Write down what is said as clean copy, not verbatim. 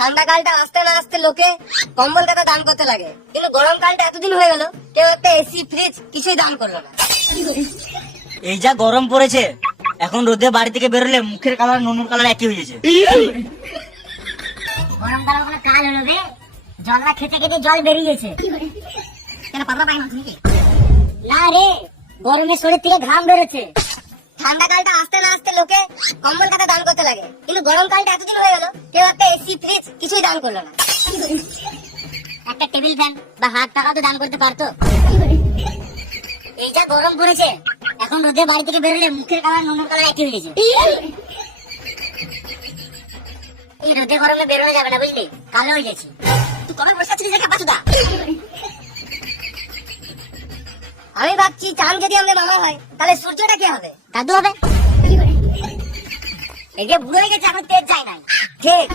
ঠান্ডাকালটা আসতে না আসতে লোকে কম্বল কাতা দান করতে লাগে, কিন্তু গরমকালটা এতদিন হয়ে গেল কেউ একটা এসি ফ্রিজ কিছুই দান করলো না। এই যা গরম পড়েছে, এখন রোদে বাড়ি থেকে বেরোলে মুখের কালার নুনুর কালার একই হয়ে যাচ্ছে। গরমকালে কোনো কাল হলো বে, জল না খেতে খেতে জল বেরিয়ে গেছে। কেন পাতলা পায়নি নাকি? না রে, গরমে শরীর থেকে ঘাম বেরোচ্ছে। ঠান্ডাকালটা আসতে না আসতে লোকে কম্বল কাতা দান করতে লাগে, কিন্তু গরমকালটা এতদিন হয়ে গেল কেউ একটা এসি ফ্রিজ কিছুই দান করলো না। একটা টেবিল ফ্যান বা হাত টাকা তো দান করতে পারতো। এই যা গরম পড়েছে, এখন রোদে বাড়ি থেকে বেরোলে মুখের কালার নুনুর কালার একই হয়ে গেছে। এই রোদে গরমে বেরোনো যাবে না, বুঝলি, কালো হয়ে গেছি। তুই কবে বসে আছিস দেখা পাচুদা? আমি ভাবছি চাঁদ যদি আমাদের মামা হয় তাহলে সূর্যটা কে হবে? দাদু হবে। এই যে বুড়ো হয়ে গেছে, এখন তেজ যায় নাই। ঠিক।